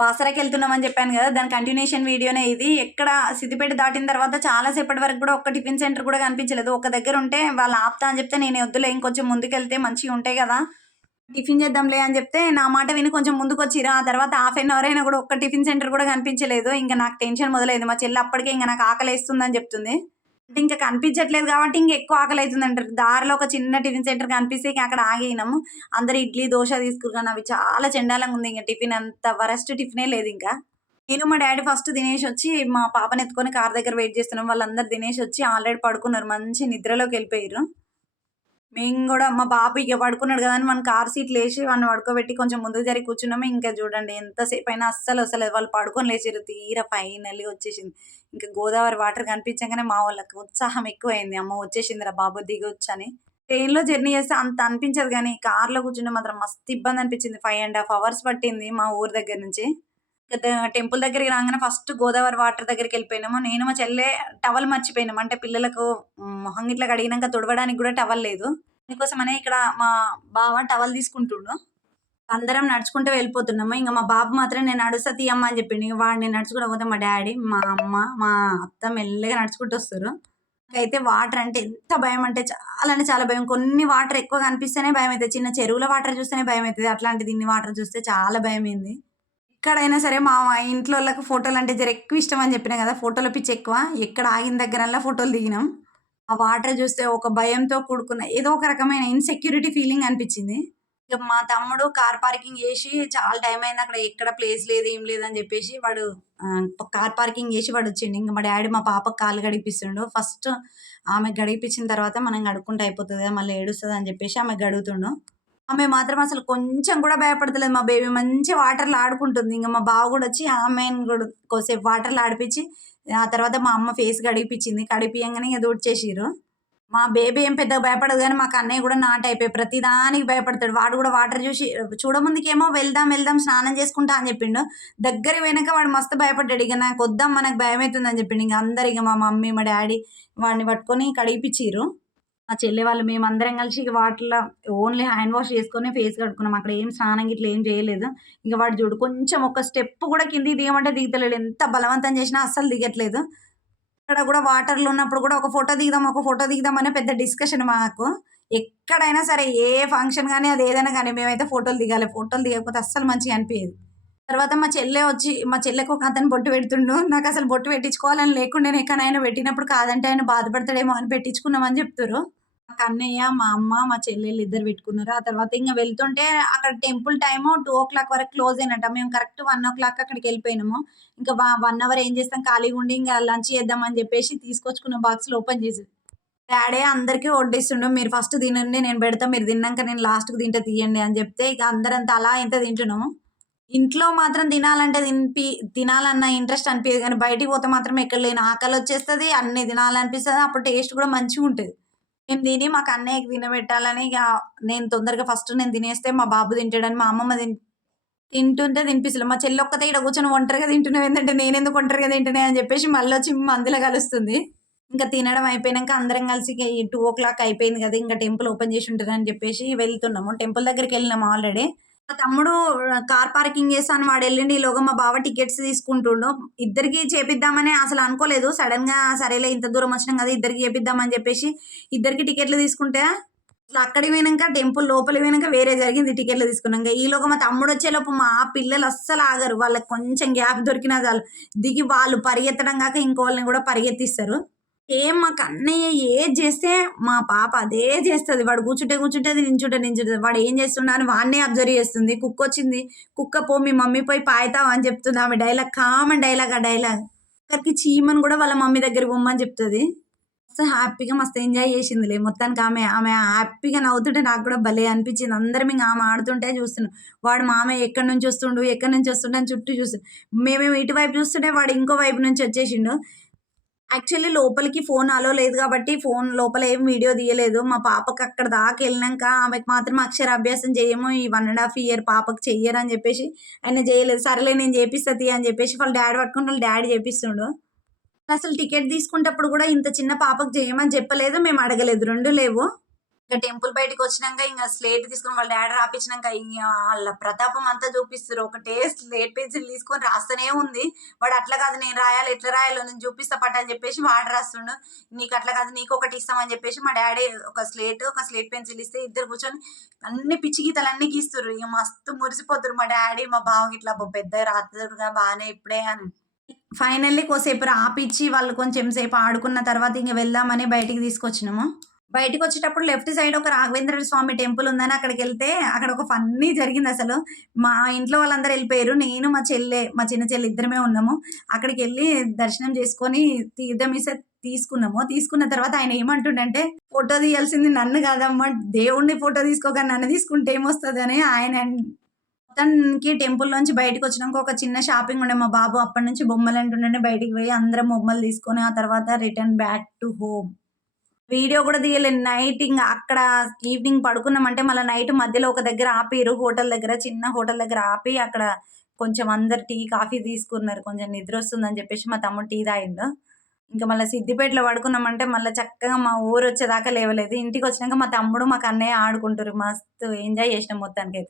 బాసరకెళ్తున్నామని చెప్పాను గదా! దాని కంటిన్యూషన్ వీడియోనే ఇది. ఎక్కడ సిద్దిపేట దాటిన తర్వాత చాలా సేపటి వరకు గూడా ఒక్క టిఫిన్ సెంటర్ కూడా కనిపించలేదు. ఒక దగ్గరుంటే వాళ్ళు ఆపుతా అని చెప్తే, నేను వద్దులే ఇంకొంచెం ముందుకెళ్తే మంచిగుంటాయి గదా! టిఫిన్ చేద్దాంలే అని జెప్తే, నా మాట విని కొంచెం ముందుకొచ్చిర్రు. ఆ తర్వాత హాఫ్ ఎన్ అవర్ అయినా గూడా ఒక్క టిఫిన్ సెంటర్ కూడా కనిపించలేదు. ఇంక నాకు టెన్షన్ మొదలైంది. మా చెల్లి అప్పటికే ఇంక నాకు ఆకలేస్తుందని జెప్తుంది. అంటే ఇంక కనిపించట్లేదు గాబట్టి ఇంకెక్కువ ఆకలైతుందంటారు. దారిలో ఒక చిన్న టిఫిన్ సెంటర్ కనిపిస్తే ఇక అక్కడ ఆగినాము. అందరూ ఇడ్లీ, దోస తీసుకుర్రు గానీ అవి చాలా చెండాలంగుంది. ఇంక టిఫిన్ అంత వరస్ట్ టిఫినే లేదింక. నేను మా డ్యాడీ ఫస్ట్ తినేసొచ్చి మా పాపనెత్తుకొని కారు దగ్గర వెయిట్ జేస్తున్నాం. వాళ్ళందరూ తినేసొచ్చి ఆల్రెడీ పడుకున్నారు. మంచి నిద్రలోకెళ్ళిపోయిర్రు. మేము గూడా మా బాబు ఇగ పడుకున్నాడు గదా! అని మన కారు సీట్‌లేసి వాడిని పడుకోబెట్టి కొంచెం ముందుకు జరిగి కూర్చున్నాము. ఇంకా చూడండి ఎంతసేపయినా అస్సలొస్తలేదు. వాళ్ళు పడుకొని లేచిర్రు. తీరా ఫైనల్లీ వచ్చేసింది. ఇంక గోదావరి వాటర్ కనిపించంగానే మా వాళ్ళకి ఉత్సాహం ఎక్కువయింది. అమ్మో! వచ్చేసిందిరా బాబు దిగొచ్చని. ట్రైన్‌లో జర్నీ చేస్తే అంత అనిపించదు గానీ, కార్‌లో కూర్చుంటే మాత్రం మస్తు ఇబ్బందనిపించింది. 5 ½ అవర్స్ పట్టింది మా ఊరు దగ్గర నుంచి. ఇక టెంపుల్ దగ్గరికి రాంగానే ఫస్ట్ గోదావరి వాటర్ దగ్గరికెళ్ళిపోయినాము. నేను మా చెల్లె టవల్ మర్చిపోయినాం. అంటే పిల్లలకు మొహం గిట్ల కడిగినంక తుడవడానికి గూడా టవల్ లేదు. అందుకోసమనే ఇక్కడ మా బావ టవల్ తీసుకుంటుండు. అందరం నడుచుకుంటూ వెళ్ళిపోతున్నాము. ఇంగ మా బాబు మాత్రం నేను నడుస్తా తీయమ్మ అని చెప్పిండు. ఇగ వాడు నేను నడుచుకుంటా పోతే మా డ్యాడీ, మా అమ్మ, మా అత్త మెల్లగా నడుచుకుంటూ వస్తుర్రు. నాకైతే వాటర్ అంటే ఎంత భయమంటే చాలా అంటే చాలా భయం. కొన్ని వాటర్ ఎక్కువ కనిపిస్తేనే భయమైతది. చిన్న చెరువుల వాటర్ చూస్తేనే భయమైతది. అట్లాంటిది ఇన్ని వాటర్ చూస్తే చాలా భయమైంది. ఎక్కడైనా సరే మా ఇంట్లోళ్ళకి ఫోటోలంటే జర ఎక్కువ ఇష్టం అని చెప్పినా గదా! ఫోటోల పిచ్చి ఎక్కువ. ఎక్కడ ఆగిన దగ్గరల్లా ఫోటోలు దిగినాం. ఆ వాటర్ జూస్తే ఒక భయంతో కూడుకున్న ఏదో ఒక రకమైన ఇన్‌సెక్యూరిటీ ఫీలింగ్ అనిపిచ్చింది. ఇక మా తమ్ముడు కార్ పార్కింగ్ జేసి చాలా టైం అయింది. అక్కడ ఎక్కడ ప్లేస్ లేదు, ఏం లేదని జెప్పేసి వాడు కార్ పార్కింగ్ జేసి వాడొచ్చిండు. ఇంక మా డ్యాడీ మా పాపకి కాళ్ళు గడిగిపిస్తుండు. ఫస్ట్ ఆమెకు గడిగిపిచ్చిన తర్వాత మనం గడుక్కుంటే అయిపోతది గదా! మళ్ళీ ఏడుస్తదని జెప్పేసి ఆమెకు గడుగుతుండు. ఆమె మాత్రం అసలు కొంచెం కూడా భయపడతలేదు. మా బేబీ మంచిగా వాటర్‌లో ఆడుకుంటుంది. ఇంగ మా బావ గూడొచ్చి ఆమెను గూడా కొద్దిసేపు వాటర్‌లో ఆడిపిచ్చి, ఆ తర్వాత మా అమ్మ ఫేస్ కడిగిపిచ్చింది. కడిపియంగానే ఇగ తుడిచేసిర్రు. మా బేబీ ఏం పెద్దగా భయపడదు గానీ, మా కన్నయ్య గూడా నా టైపే. ప్రతి దానికి భయపడతాడు. వాడు గూడా వాటర్ జూసి చూడముందుకేమో వెళ్దాం, వెళ్దాం స్నానం జేసుకుంటా అని జెప్పిండు. దగ్గరికి పోయినంక వాడు మస్తు భయపడ్డాడు. ఇగ నాకొద్దమ్మా నాకు భయమైతుందని జెప్పిండు. ఇంగ అందరు ఇగ మా మమ్మీ, మా డ్యాడీ వాడిని పట్టుకొని కడిగిపిచ్చిర్రు. మా చెల్లె వాళ్ళు మేమందరం కలిసి ఇగ వాటిలో ఓన్లీ హ్యాండ్ వాష్ చేసుకొని ఫేస్ కడుక్కున్నాం. అక్కడ ఏం స్నానం గిట్ల ఏం చేయలేదు. ఇగ వాడు చూడు కొంచెం ఒక స్టెప్ కూడా కిందకి దిగమంటే దిగుతలేడు. ఎంత బలవంతం చేసినా అస్సలు దిగట్లేదు. అక్కడ గూడా వాటర్‌లో ఉన్నప్పుడు గూడా ఒక ఫోటో దిగుదాం, ఒక ఫోటో దిగుదాం అనే పెద్ద డిస్కషన్ మాకు. ఎక్కడైనా సరే ఏ ఫంక్షన్ గాని, అది ఏదైనా గాని మేమైతే ఫోటోలు దిగాలి. ఫోటోలు దిగకపోతే అస్సలు మంచిగా అనిపియదు. తర్వాత మా చెల్లె వచ్చి మా చెల్లెకి ఒక అతను బొట్టు పెడుతుండు. నాకసలు బొట్టు పెట్టించుకోవాలని లేకుండేనే. కానీ ఆయన పెట్టినప్పుడు కాదంటే ఆయన బాధపడతాడేమో అని పెట్టించుకున్నామని చెప్తుర్రు. మా కన్నయ్య, మా అమ్మ, మా చెల్లెళ్ళు ఇద్దరు పెట్టుకున్నారు. ఆ తర్వాత ఇంగ వెళ్తుంటే అక్కడ టెంపుల్ టైము 2:00 వరకు క్లోజ్ అయిందంట. మేము కరెక్ట్ 1:00 అక్కడికెళ్ళిపోయినాము. ఇంకా 1 అవర్ ఏం చేస్తాం ఖాళీగుండి ఇంగ లంచ్ చేద్దామని జెప్పేసి తీసుకొచ్చుకున్న బాక్స్‌లు ఓపెన్ చేసి డాడీ అందరికి వడ్డిస్తుండు. మీరు ఫస్ట్ తినండి నేను పెడతా. మీరు తిన్నాక నేను లాస్ట్‌కి తింటా తీయండి అని జెప్తే ఇక అందరం తలా ఇంత తింటున్నాము. ఇంట్లో మాత్రం తినాలంటే తినాలన్న ఇంట్రెస్ట్ అనిపియదు గానీ బయటికి పోతే మాత్రం ఎక్కడ లేని ఆకలొచ్చేస్తది. అన్నీ తినాలనిపిస్తది. అప్పుడు టేస్ట్ కూడా మంచిగుంటది. మేము తిని మా కన్నయ్యకి తినబెట్టాలని ఇగ నేను తొందరగా ఫస్ట్ నేను తినేస్తే మా బాబు తింటాడని మా అమ్మమ్మ తింటుంటే తినిపిస్తలే. మా చెల్లొక్కతే ఈడ కూర్చొని ఒంటరిగా తింటున్నావేందంటే నేనెందుకు ఒంటరిగా తింటనే అని చెప్పేసి మళ్ళొచ్చి మందులో కలుస్తుంది. ఇంక తినడం అయిపోయినంక అందరం కలిసి ఇగ ఈ 2:00 అయిపోయింది గదా! ఇంక టెంపుల్ ఓపెన్ చేసి ఉంటదని జెప్పేసి వెళ్తున్నాము. టెంపుల్ దగ్గరికెళ్ళినాము ఆల్రెడీ. మా తమ్ముడు కార్ పార్కింగ్ చేస్తా అని వాడెళ్ళిండు. ఈలోగా మా బావ టికెట్స్ తీసుకుంటుండు. ఇద్దరికీ చేపిద్దామని అసలు అనుకోలేదు. సడెన్‌గా సరేలే ఇంత దూరం వచ్చినాం గదా! ఇద్దరికీ చేపిద్దాం అని జెప్పేసి ఇద్దరికీ టికెట్లు తీసుకుంటే అసలు అక్కడికి పోయినంక టెంపుల్ లోపలికి పోయినంక వేరే జరిగింది టికెట్లు తీసుకున్నాంక. ఈలోగా మా తమ్ముడొచ్చేలోపు మా పిల్లలు అస్సలు ఆగరు. వాళ్ళకి కొంచెం గ్యాప్ దొరికినా చాలు. దిగి వాళ్ళు పరిగెత్తడం గాక ఇంకోళ్ళని గూడా పరిగెత్తిస్తారు. సేమ్ మా కన్నయ్య ఏది జేస్తే మా పాప అదే జేస్తది. వాడు కూర్చుంటే కూర్చుంటది, నించుంటే నించుంటది. వాడు ఏం జేస్తుండా అని వాడినే అబ్జర్వ్ చేస్తుంది. కుక్కొచ్చింది, "కుక్క పో మీ మమ్మీ పోయి పాయితావా" అని చెప్తుంది ఆమె డైలాగ్. కామన్ డైలాగ్ ఆ డైలాగ్. ఆఖరికి చీమను గూడా వాళ్ళ మమ్మీ దగ్గరికి పొమ్మని చెప్తది. మస్తు హ్యాపీగా మస్తు ఎంజాయ్ చేసిందిలే. మొత్తానికి ఆమె హ్యాపీగా నవ్వుతుంటే నాకు గూడా భలే అనిపించింది. అందరం ఇంగ ఆమె ఆడుతుంటే చూస్తున్నాం. వాడు మామయ్య ఎక్కడి నుంచి వస్తుండు, ఎక్కడి నుంచి వస్తుండు అని చుట్టూ మేమేమో ఇటువైపు చూస్తుంటే వాడు ఇంకో వైపు నుంచి వచ్చేసిండు. యాక్చువల్లీ లోపలికి ఫోన్ అలో లేదు గాబట్టి, ఫోన్ లోపల ఏం వీడియో తీయలేదు. మా పాపకి అక్కడ దాకా ఎళ్ళినంక ఆమెకు మాత్రం అక్షరాభ్యాసం చేయము. ఈ 1 ½ ఇయర్ పాపకి చెయ్యరని జెప్పేసి ఆయన జేయలేదు. సరేలే నేను జేపిస్తా తీ అని జెప్పేసి వాళ్ళ డ్యాడీ పట్టుకొని వాళ్ళ డ్యాడీ జేపిస్తుండు. అసలు టికెట్ తీసుకునేటప్పుడు గూడా ఇంత చిన్న పాపకి జేయమని జెప్పలేదు. మేము అడగలేదు. 2 లేవు. ఇక టెంపుల్ బయటికొచ్చినంక ఇంగ స్లేట్ తీసుకొని వాళ్ళ డ్యాడీ రాపిచ్చినంక ఇంగ ఆళ్ళ ప్రతాపం అంతా చూపిస్తుర్రు. ఒకటే స్లేట్ పెన్సిల్ తీసుకొని రాస్తనే ఉంది. వాడు అట్లా కాదు నేను రాయాలి, ఎట్లా రాయాలో నేను చూపిస్తా పట్టు అని చెప్పేసి వాడు రాస్తుండు. నీకు అట్లా కాదు నీకొకటి ఇస్తాం అని చెప్పేసి మా డ్యాడీ ఒక స్లేట్ పెన్సిల్ ఇస్తే ఇద్దరు కూర్చొని అన్ని పిచ్చి గీతలన్నీ గీస్తుర్రు. ఇగ మస్తు మురిసిపోతుర్రు మా డ్యాడీ, మా బావ గిట్ల అబ్బో పెద్దగా రాతుర్రుగా బానే ఇప్పుడే అని. ఫైనల్లీ కొద్దిసేపు రాపిచ్చి వాళ్ళు కొంచెం సేపు ఆడుకున్న తర్వాత ఇంక వెళ్దామని బయటికి తీసుకొచ్చినాము. బయటికొచ్చేటప్పుడు లెఫ్ట్ సైడ్ ఒక రాఘవేంద్ర స్వామి టెంపుల్ ఉందని అక్కడికెళ్తే అక్కడ ఒక ఫన్నీ జరిగిందసలు. మా ఇంట్లో వాళ్ళందరూ ఎళ్ళిపోయారు. నేను, మా చిన్న చెల్లి ఇద్దరమే ఉన్నాము. అక్కడికెళ్ళి దర్శనం చేసుకొని తీర్థం తీసుకున్నాము. తీసుకున్న తర్వాత ఆయన ఏమంటుండంటే, "ఫోటో తీయాల్సింది నన్ను కాదమ్మా, దేవుడిని ఫోటో తీసుకోగా నన్ను తీసుకుంటే ఏమొస్తదని" ఆయన మొత్తానికి టెంపుల్‌లోంచి బయటికొచ్చినంక ఒక చిన్న షాపింగ్ ఉండే. మా బాబు అప్పటినుంచి బొమ్మలంటుండేనే బయటికి పోయి అందరం బొమ్మలు తీసుకొని ఆ తర్వాత return back to home. Video గూడా తీయలేను. నైట్ ఇంగ అక్కడ ఈవినింగ్ పడుకున్నామంటే మళ్ళా నైట్ మధ్యలో ఒక దగ్గర ఆపిర్రు. హోటల్ దగ్గర, చిన్న హోటల్ దగ్గర ఆపి అక్కడ కొంచెం అందరు టీ, కాఫీ తీసుకున్నారు. కొంచెం నిద్రొస్తుందని జెప్పేసి మా తమ్ముడు టీ తాగిండు. ఇంక మళ్ళా సిద్దిపేటలో పడుకున్నామంటే మళ్ళా చక్కగా మా ఊరొచ్చేదాకా లేవలేదు. ఇంటికొచ్చినంక మా తమ్ముడు, మా కన్నయ్య ఆడుకుంటుర్రు. మస్తు ఎంజాయ్ జేసినాం మొత్తానికైతే.